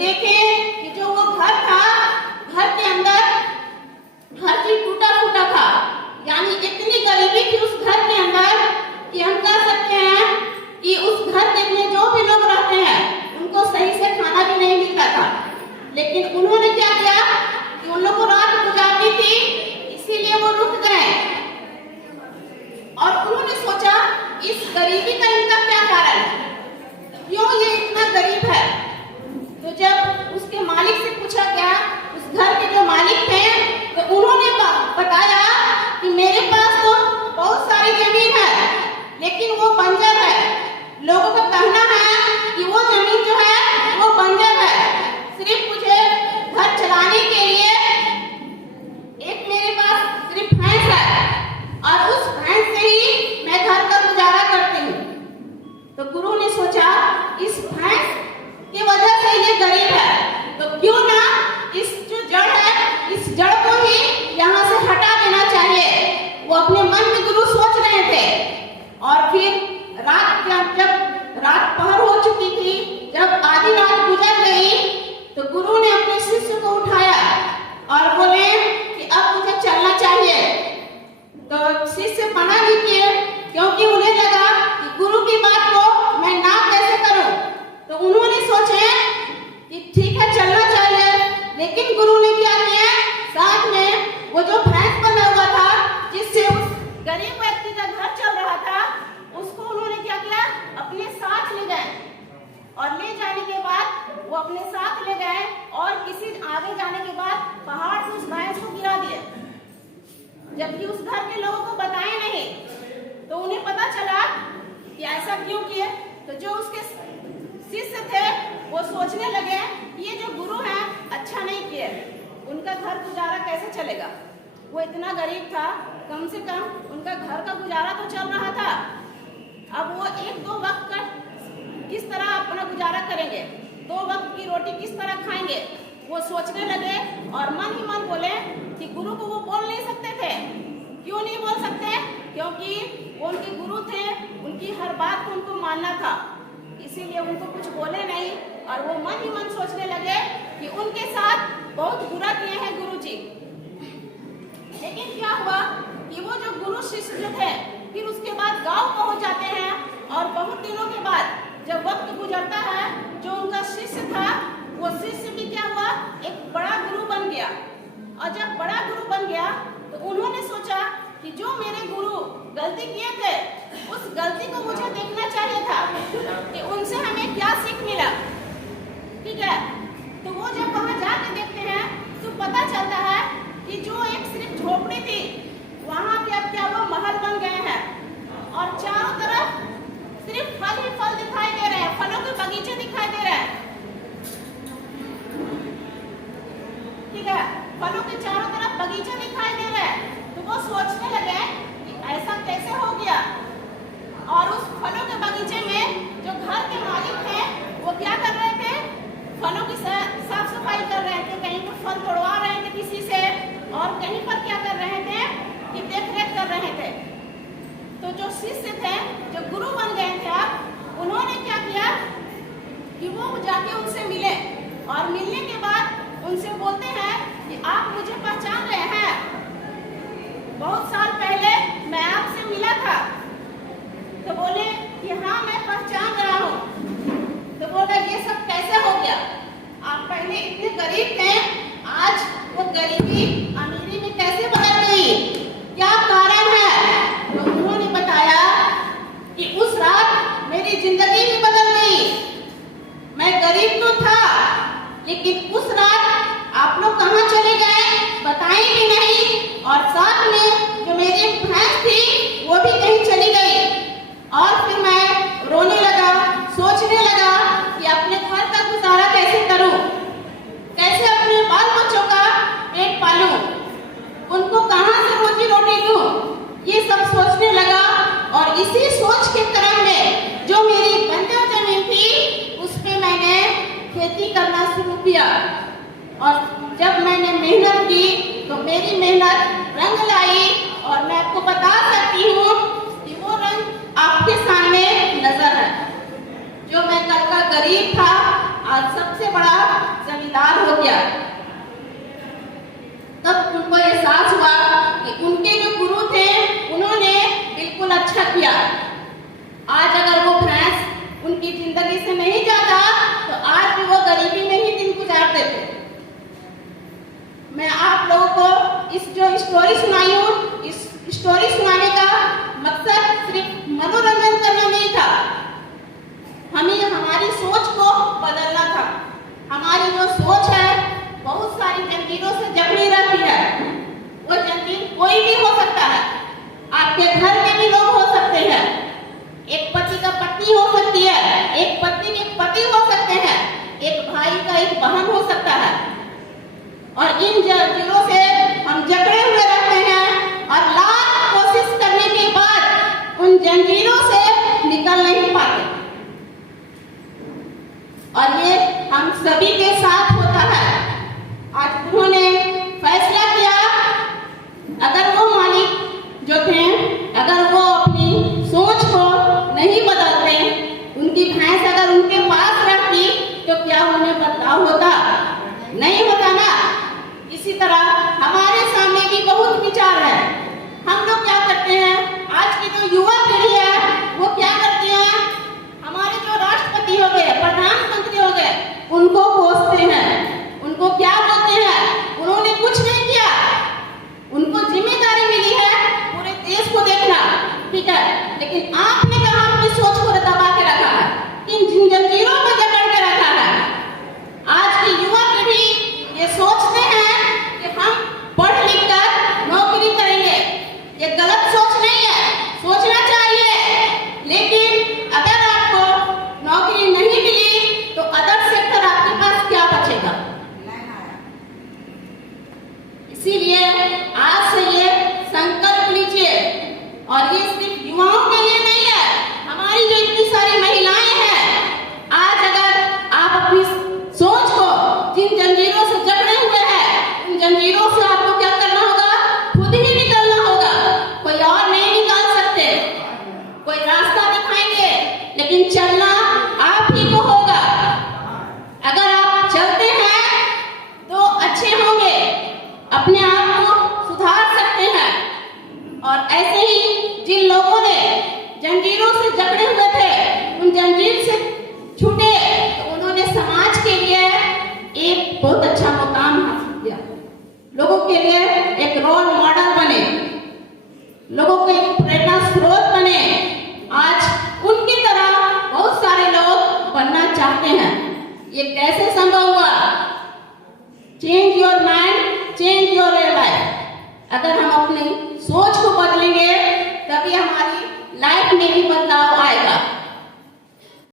देखे कि जो वो घर था, घर के अंदर हर चीज टूटा फूटा था, यानी इतनी गरीबी थी उस घर के अंदर कि हम कह सकते हैं कि उस घर में जो भी लोग रहते हैं उनको सही से खाना भी नहीं मिलता था। लेकिन उन्होंने क्या किया कि उन लोगों को रात गुजारनी थी, इसीलिए वो रुक गए और उन्होंने सोचा इस गरीबी का इनका क्या कारण है, क्यों ये इतना गरीब है। तो जब उसके मालिक से पूछा गया, उस घर के जो मालिक थे, तो उन्होंने बताया कि मेरे पास तो बहुत सारी जमीन है लेकिन वो बंजर है। लोगों का कहना है कि वो जमीन जो है वो बंजर है, सिर्फ मुझे घर चलाने के लिए एक मेरे पास सिर्फ भैंस है और उस भैंस से ही मैं घर का गुजारा करती हूँ। तो गुरु ने सोचा इस भैंस की वजह से ये गरीब है, तो क्यों ना इस जो जड़ है इस जड़ को ही यहाँ से हटा देना चाहिए। वो अपने मन में गुरु सोच रहे थे और फिर जब रात पहर हो चुकी थी, जब आधी रात गुजर गई, तो गुरु ने अपने शिष्य को उठाया और बोले कि अब मुझे चलना चाहिए। तो शिष्य मना भी किए क्योंकि उन्हें लगा कि गुरु की बात को मैं ना कैसे करूं। तो उन्होंने सोचे कि ठीक है चलना चाहिए, लेकिन गुरु ने क्या किया, साथ में वो जो भैंस बना हुआ था जिससे उस गरीब व्यक्ति का घर चल रहा था, उसको उन्होंने क्या किया, अपने साथ ले गए और ले जाने के बाद वो अपने साथ ले गए और किसी आगे जाने के बाद पहाड़ से उस भैंस को गिरा दिए, जबकि उस घर के लोगों को बताए नहीं। तो उन्हें पता चला कि ऐसा क्यों किए। तो जो उसके शिष्य थे वो सोचने लगे ये जो गुरु हैं अच्छा नहीं किए, उनका घर गुजारा कैसे चलेगा। वो इतना गरीब था, कम से कम उनका घर का गुजारा तो चल रहा था। अब वो एक दो वक्त का किस तरह अपना गुजारा करेंगे, दो वक्त की रोटी किस तरह खाएंगे, वो सोचने लगे और मन ही मन बोले कि गुरु को वो बोल नहीं सकते थे। क्यों नहीं बोल सकते, क्योंकि वो उनके गुरु थे, उनकी हर बात को उनको मानना था, इसीलिए उनको कुछ बोले नहीं और वो मन ही मन सोचने लगे कि उनके साथ बहुत बुरा किए हैं गुरुजी। लेकिन क्या हुआ कि वो जो गुरु शिष्य जो थे फिर उसके बाद गांव पहुंच जाते हैं और बहुत दिनों के बाद जब वक्त गुजरता है, जो उनका शिष्य था वो शिष्य भी क्या हुआ, एक बड़ा गुरु बन गया। और जब बड़ा गुरु बन गया तो उन्होंने सोचा कि जो मेरे गुरु गलती किए थे उस गलती को मुझे देखना चाहिए था कि उनसे हमें क्या सीख मिला। ठीक है, तो वो जब वहां जाके देखते हैं तो पता चलता है कि जो एक सिर्फ झोपड़ी थी वहां पे अब क्या हुआ, महल बन गए हैं और चारों तरफ सिर्फ फल ही फल दिखाई दे रहे हैं, फलों के बगीचे दिखाई दे रहे हैं। ठीक है, फलों के चारों तरफ बगीचे दिखाई दे रहे हैं। तो वो सोचने लगे कि ऐसा कैसे हो गया। और उस फलों के बगीचे में जो घर के मालिक थे वो क्या कर रहे थे, फलों की साफ सफाई कर रहे थे, कहीं पर फल तोड़वा रहे थे किसी से और कहीं पर क्या कर रहे थे कि देख रेख कर रहे थे। तो जो शिष्य थे, जो गुरु बन गए थे, अब उन्होंने क्या किया कि वो जाके उनसे मिले और मिलने के बाद उनसे बोलते हैं कि आप मुझे पहचान रहे हैं, बहुत साल पहले मैं आपसे मिला था। तो बोले कि हाँ मैं पहचान रहा हूँ। तो बोला ये सब कैसे हो गया, आप पहले इतने गरीब थे, आज वो गरीबी अमीरी में कैसे बदल गई, क्या कारण है। तो उन्होंने बताया कि उस रात मेरी जिंदगी भी बदल गई। मैं गरीब तो था लेकिन उस रात आप लोग कहाँ चले गए बताए भी नहीं, और साथ में जो मेरी भैंस थी वो भी कहीं चली गई। और फिर मैं रोने लगा, सोचने लगा कि अपने घर का गुजारा कैसे करूं, कैसे अपने बाल बच्चों का पेट पालूं, उनको कहां से रोजी रोटी दूं, ये सब सोचने लगा। और इसी सोच के क्रम में जो मेरी बंजर जमीन थी उस पे मैंने खेती करना शुरू किया। और जब मैंने मेहनत की तो मेरी मेहनत रंग लाई और मैं आपको बता सकती हूँ कि वो रंग आपके सामने नजर है। जो मैं कल का गरीब था आज सबसे बड़ा जमींदार हो गया। तब उनको एहसास हुआ कि उनके जो गुरु थे उन्होंने बिल्कुल अच्छा किया। आज अगर वो भैंस उनकी जिंदगी से नहीं जाता तो आज भी वो गरीबी में ही दिन गुजारते थे। मैं आप लोगों को इस जो स्टोरी सुनाई हूँ, इस स्टोरी सुनाने का मकसद सिर्फ मनोरंजन करना नहीं था, हमें हमारी सोच को बदलना था। हमारी जो सोच है बहुत सारी जंजीरों से जकड़ी रहती है। वो जंजीर कोई भी हो सकता है, आपके घर में भी लोग हो सकते हैं, एक पति का पत्नी हो सकती है, एक पत्नी के पति हो सकते हैं, एक भाई का एक बहन हो सकता है। और इन जंजीरों से हम जकड़े हुए रहते हैं और लाख कोशिश करने के बाद उन जंजीरों से निकल नहीं पाते। और ये हम सभी के साथ होता है। आज उन्होंने फैसला किया, अगर वो मालिक जो थे, अगर वो अपनी सोच को नहीं बदलते, उनकी भैंस अगर उनके पास रहती तो क्या उन्हें बदलाव होता? नहीं होता ना। इसी तरह हमारे सामने भी बहुत विचार है। हम लोग क्या करते हैं, आज की जो युवा पीढ़ी है वो क्या करती है, हमारे जो राष्ट्रपति हो गए, प्रधानमंत्री हो गए, उनको कोसते हैं, उनको क्या बोलते हैं, उन्होंने कुछ नहीं किया। उनको जिम्मेदारी मिली है पूरे देश को देखना, ठीक है, लेकिन आपने कहा अपनी सोच को दबा के रखा है, इन जंजीरों में जकड़ के रखा है। आज की युवा पीढ़ी ये सोचते हैं कि हम पढ़ लिख कर नौकरी करेंगे। ये गलत सोच नहीं है, सोचना चाहिए, लेकिन अगर आपको नौकरी नहीं मिली तो अदर सेक्टर आपके पास क्या बचेगा? इसीलिए आज से ये संकल्प लीजिए, और ये सिर्फ युवाओं के लिए नहीं है, हमारी जो इतनी सारी महिलाएं हैं, आज अगर आप अपनी सोच को जिन जंजीरों से जकड़े हुए हैं, उन जंजीरों से आपको क्या करना होगा? खुद ही निकलना होगा। कोई और नहीं निकाल सकते। कोई रास्ता दिखाएंगे, लेकिन चलना आप ही को होगा। अगर आप चलते हैं तो अच्छे होंगे, अपने आप को सुधार सकते हैं। और ऐसे ही जिन लोगों ने जंजीरों से जकड़े हुए थे, उन जंजीर से छूटे तो उन्होंने समाज के लिए एक बहुत अच्छा मुकाम हासिल किया। लोगों के लिए एक रोल मॉडल बने, लोगों के एक प्रेरणा स्रोत बने। आज उनकी तरह बहुत सारे लोग बनना चाहते हैं। ये कैसे संभव हुआ? Change your mind, change your life. अगर हम अपनी सोच को बदलेंगे तभी हमारी लाइफ में भी बदलाव